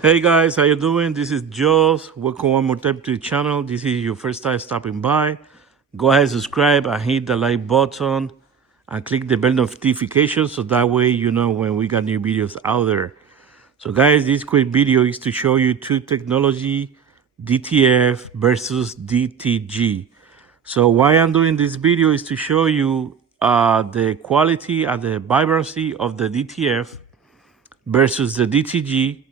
Hey guys, how you doing? This is Joss. Welcome one more time to the channel. This is your first time stopping by. Go ahead, subscribe and hit the like button and click the bell notification so that way you know when we got new videos out there. So guys, this quick video is to show you two technology, DTF versus DTG. So why I'm doing this video is to show you the quality and the vibrancy of the DTF versus the DTG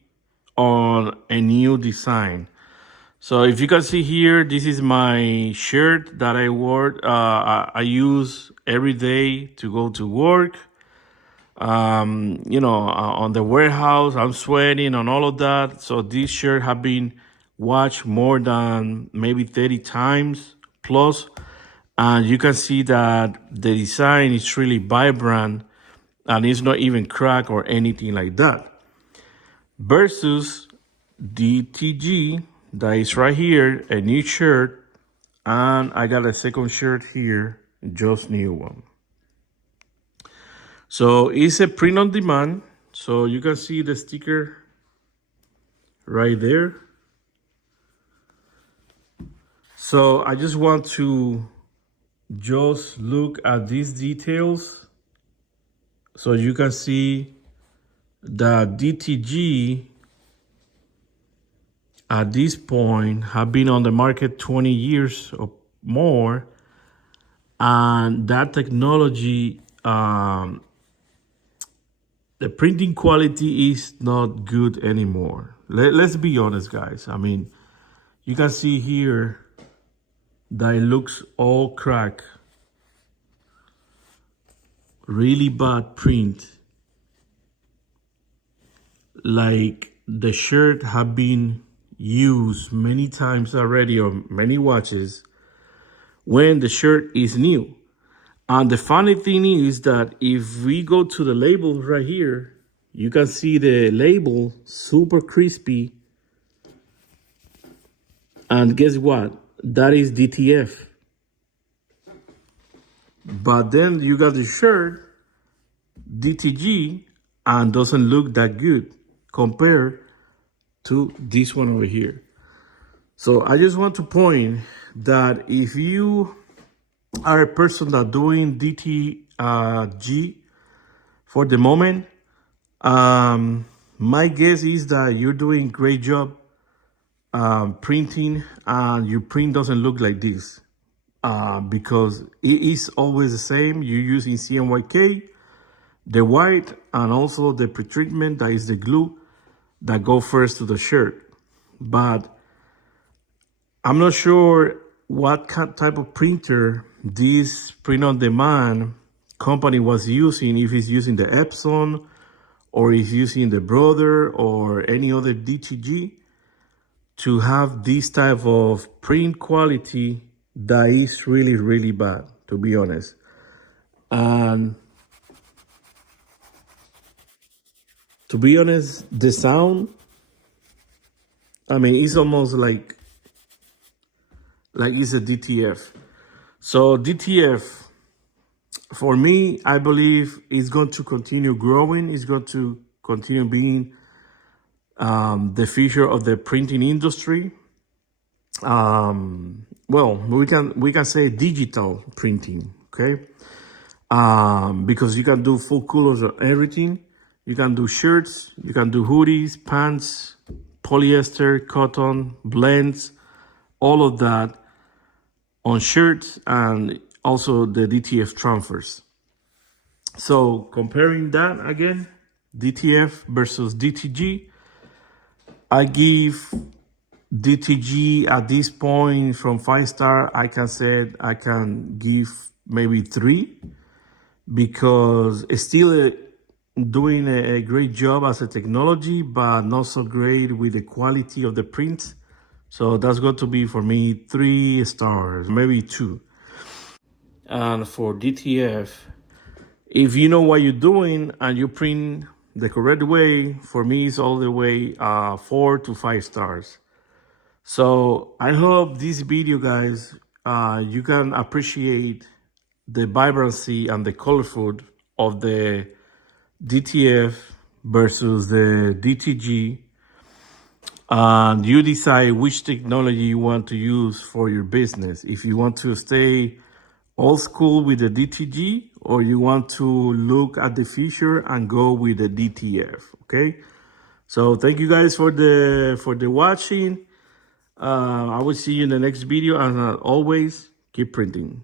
on a new design. So if you can see here, this is my shirt that I wore. I use every day to go to work. On the warehouse, I'm sweating and all of that. So this shirt have been washed more than maybe 30 times plus. And you can see that the design is really vibrant and it's not even cracked or anything like that. Versus DTG, that is right here, a new shirt, and I got a second shirt here, just new one. So it's a print on demand, so you can see the sticker right there. So I just want to just look at these details so you can see that DTG at this point have been on the market 20 years or more, and that technology, the printing quality is not good anymore. Let's be honest, guys. I mean, you can see here that it looks all cracked, really bad print, like the shirt have been used many times already on many watches when the shirt is new. And the funny thing is that if we go to the label right here, you can see the label super crispy. And guess what? That is DTF. But then you got the shirt, DTG, and doesn't look that good compared to this one over here. So I just want to point that if you are a person that doing DTG for the moment, my guess is that you're doing great job printing, and your print doesn't look like this because it is always the same. You're using CMYK, the white, and also the pretreatment, that is the glue that go first to the shirt. But I'm not sure what type of printer this print on demand company was using, if it's using the Epson or if using the Brother or any other DTG to have this type of print quality that is really, really bad, to be honest. And to be honest, the sound, I mean, it's almost like it's a DTF. So DTF, for me, I believe is going to continue growing. It's going to continue being the future of the printing industry. Well, we can say digital printing, okay? Because you can do full colors of everything. You can do shirts, you can do hoodies, pants, polyester, cotton, blends, all of that on shirts, and also the DTF transfers. So comparing that again, DTF versus DTG, I give DTG at this point from 5-star, I can give maybe 3, because it's still doing a great job as a technology, but not so great with the quality of the print. So that's going to be for me 3 stars, maybe 2. And for DTF, if you know what you're doing and you print the correct way, for me it's all the way 4 to 5 stars. So I hope this video, guys, you can appreciate the vibrancy and the colorful of the DTF versus the DTG. And you decide which technology you want to use for your business. If you want to stay old school with the DTG, or you want to look at the future and go with the DTF. Okay. So thank you guys for the watching. I will see you in the next video, and always keep printing.